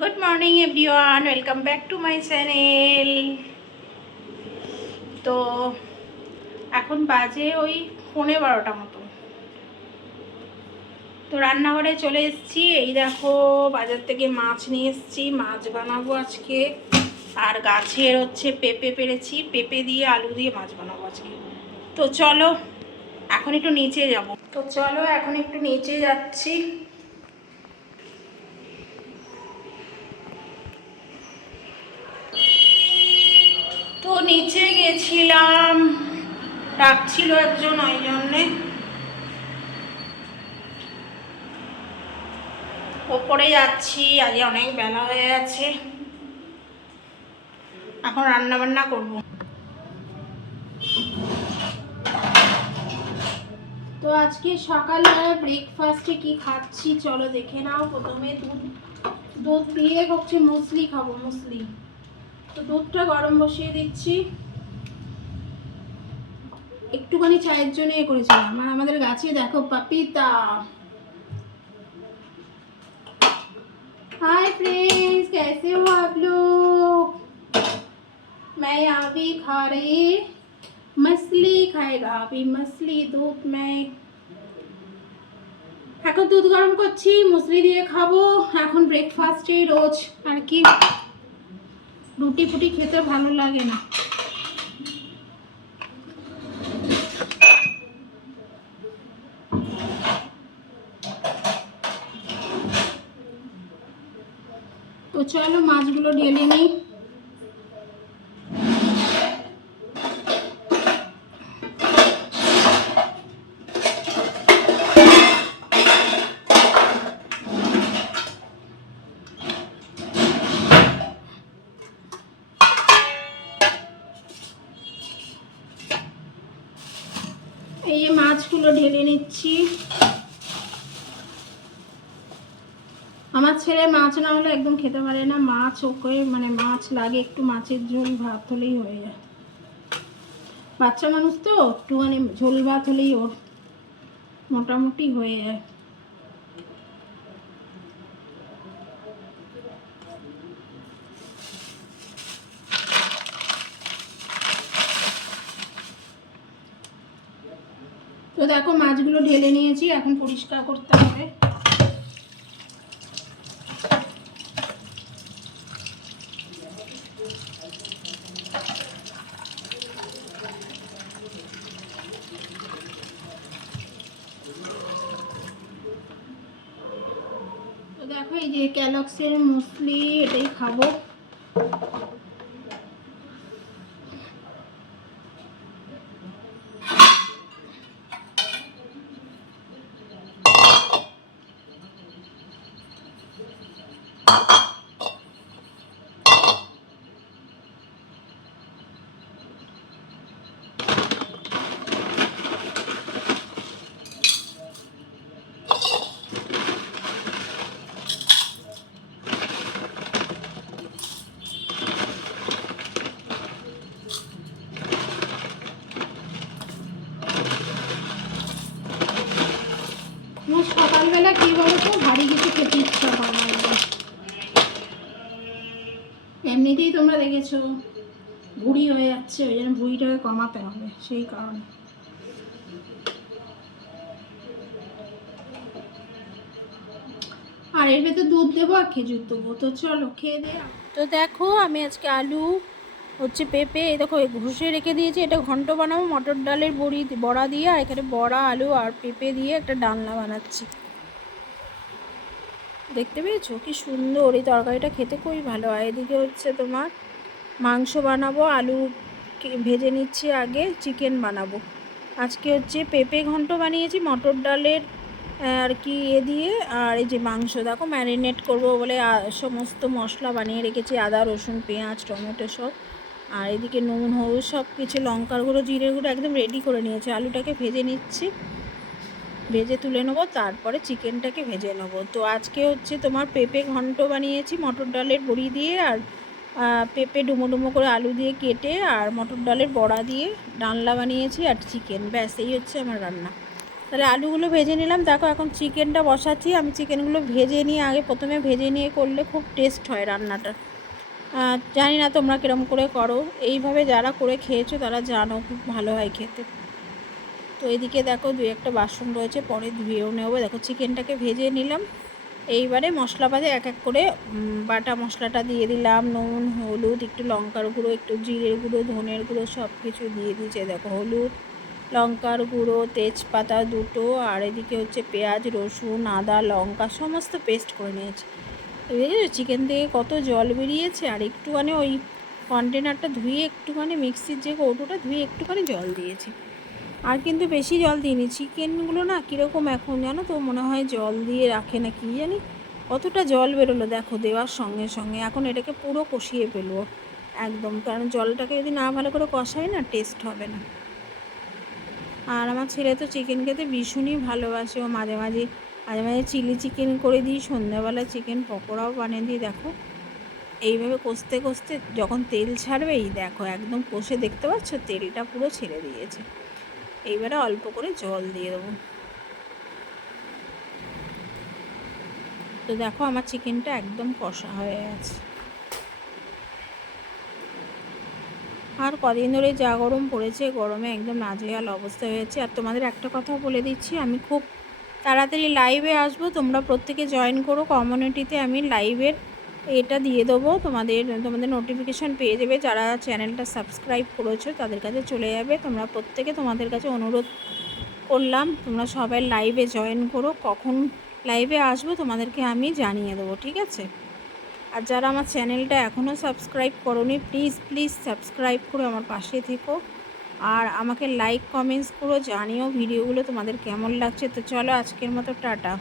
Good morning everyone welcome back to my channel তো এখন বাজে ওই পৌনে বারোটা মতো। তো রান্নাঘরে চলে এসেছি। এই দেখো, বাজার থেকে মাছ নিয়ে এসেছি। মাছ বানাবো আজকে। আর গাছের হচ্ছে পেঁপে পেরেছি। পেঁপে দিয়ে আলু দিয়ে মাছ বানাবো আজকে। তো চলো, এখন একটু নিচে যাব। তো চলো, এখন একটু নিচে যাচ্ছি। নিচে গেছিলাম। ডাকছিল একজন ওই জন্যে। ওপরে যাচ্ছি আজ অনেক বেলা হয়ে গেছে। এখন রান্না বান্না করব। তো আজকে সকালে ব্রেকফাস্টে কি খাচ্ছি চলো দেখে নাও। প্রথমে দুধ দুধ দিয়ে হচ্ছে মুসলি খাব, মুসলি। তো দুধটা গরম বসিয়ে দিচ্ছি একটুখানি চায়ের জন্য এ করেছিলাম আর আমাদের গাছে দেখো পাপিতা हाय फ्रेंड्स कैसे हो आप लोग मैं यहाँ भी खा रही मछली खाएगा अभी मछली दूध में এখন দুধ গরম করছি মুসলি দিয়ে খাবো এখন ব্রেকফাস্টেই রোজ আর কি রুটি ফুটি খেতে ভালো লাগে না। তো চলো মাছগুলো ঢেলে নিই এই যে ঢেলে নিচ্ছি। আমার ছেলে মাছ না হলে একদম খেতে পারে না। মাছ ওকে মানে মাছ লাগে, একটু মাছের ঝোল ভাত হলেই হয়ে যায়। বাচ্চা মানুষ তো, একটুখানি ঝোল ভাত হলেই ওর মোটামুটি হয়ে যায়। তো দেখো, মাছগুলো ঢেলে নিয়েছি, এখন পরিষ্কার করতে হবে। দেখো, এই যে ক্যালক্সের মুসলি, এটাই খাব আমার সকালবেলা কি বলতো? ভারী কিছু খেতে ইচ্ছা হয় এমনিতেই তোমরা দেখেছ ভুড়ি হয়ে যাচ্ছে, ওই জন্য ভুড়িটাকে কমাতে হবে, সেই কারণে। আর এর ভেতর দুধ দেবো আর খেজুর দেবো, তো চলো খেয়ে দিয়ে তো দেখো, আমি আজকে আলু, হচ্ছে পেঁপে, এই দেখো ঘষে রেখে দিয়েছি, এটা ঘন্ট বানাবো, মটর ডালের বড়ি বড়া দিয়ে, আর এখানে বড়া, আলু আর পেঁপে দিয়ে একটা ডালনা বানাচ্ছি। দেখতে পেয়েছ? কি সুন্দর, এই তরকারিটা খেতে খুবই ভালো হয়। এদিকে হচ্ছে তোমার মাংস বানাবো, আলু ভেজে নিচ্ছি আগে চিকেন বানাবো। আজকে হচ্ছে পেঁপে ঘন্ট বানিয়েছি, মটর ডালের আর কি এ দিয়ে, আর এই যে মাংস। দেখো ম্যারিনেট করব বলে সমস্ত মশলা বানিয়ে রেখেছি, আদা, রসুন, পেঁয়াজ, টমেটো সব। আর এদিকে নুন, হলুদ সব কিছু লঙ্কার গুঁড়ো, জিরে গুঁড়ো একদম রেডি করে নিয়েছি। আলুটাকে ভেজে নিচ্ছি। ভেজে তুলে নেব, তারপরে চিকেনটাকে ভেজে নেব। তো আজকে হচ্ছে তোমার পেঁপে ঘন্ট বানিয়েছি, মটর ডালের বড়ি দিয়ে আর পেঁপে ডুমো ডুমো করে আলু দিয়ে কেটে আর মটর ডালের বড়া দিয়ে ডালনা বানিয়েছি আর চিকেন। ব্যাস, এই হচ্ছে আমার রান্না। তাহলে আলুগুলো ভেজে নিলাম। দেখো এখন চিকেনটা বসাচ্ছি। আমি চিকেনগুলো ভেজে নিয়ে আগে প্রথমে ভেজে নিয়ে করলে খুব টেস্ট হয় রান্নাটা। জানি না তোমরা কিরম করে করো। এইভাবে যারা করে খেয়েছো তারা জানো খুব ভালো হয় খেতে। তো এদিকে দেখো দুই একটা বাসন রয়েছে, পরে ধুয়েও নেব। দেখো চিকেনটাকে ভেজে নিলাম। এইবারে মশলা বাদে এক এক করে বাটা মশলাটা দিয়ে দিলাম, নুন, হলুদ, একটু লঙ্কার গুঁড়ো, একটু জিরের গুঁড়ো, ধনের গুঁড়ো সব কিছু দিয়ে দিয়েছে। দেখো হলুদ, লঙ্কার গুঁড়ো, তেজপাতা দুটো, আর এদিকে হচ্ছে পেঁয়াজ, রসুন, আদা, লঙ্কা, সমস্ত পেস্ট করে নিয়েছি। দেখেছ চিকেন থেকে কত জল বেরিয়েছে? আর একটুখানি ওই কন্টেনারটা ধুয়ে একটুখানি মিক্সির যে কৌটোটা ধুয়ে একটুখানি জল দিয়েছি। আর কিন্তু বেশি জল দিইনি চিকেনগুলো না কীরকম এখন জানো তো? মনে হয় জল দিয়ে রাখে না, কি জানি? কতটা জল বেরোলো দেখো দেওয়ার সঙ্গে সঙ্গে। এখন এটাকে পুরো কষিয়ে ফেলব একদম। কারণ জলটাকে যদি না ভালো করে কষাই না টেস্ট হবে না। আর আমার ছেলে তো চিকেন খেতে ভীষণই ভালোবাসে। ও মাঝে মাঝে মাঝে মাঝে চিলি চিকেন করে দিই, সন্ধ্যাবেলা চিকেন পকোড়াও বানিয়ে দিই, দেখো। এইভাবে কষতে কষতে যখন তেল ছাড়বে এই দেখো একদম কষে দেখতে পাচ্ছ, তেলটা পুরো ছেড়ে দিয়েছে। এইবারে অল্প করে জল দিয়ে দেবো। তো দেখো আমার চিকেনটা একদম কষা হয়ে গেছে। আর কদিন ধরে যা গরম পড়েছে, গরমে একদম নাজেহাল অবস্থা হয়েছে। আর তোমাদের একটা কথা বলে দিচ্ছি, আমি খুব তাড়াতাড়ি লাইভে আসব, তোমরা প্রত্যেকে জয়েন করো। কমিউনিটিতে আমি লাইভের এটা দিয়ে দেবো। তোমাদের তোমাদের নোটিফিকেশান পেয়ে যাবে। যারা চ্যানেলটা সাবস্ক্রাইব করেছ, তাদের কাছে চলে যাবে। তোমরা প্রত্যেকে তোমাদের কাছে অনুরোধ করলাম, তোমরা সবাই লাইভে জয়েন করো। কখন লাইভে আসব তোমাদেরকে আমি জানিয়ে দেবো, ঠিক আছে? আর যারা আমার চ্যানেলটা এখনও সাবস্ক্রাইব করোনি প্লিজ প্লিজ সাবস্ক্রাইব করে আমার পাশে থেকো। আর আমাকে লাইক কমেন্টস করো, জানিও ভিডিওগুলো তোমাদের কেমন লাগছে। তো চলো আজকের মতো, টাটা।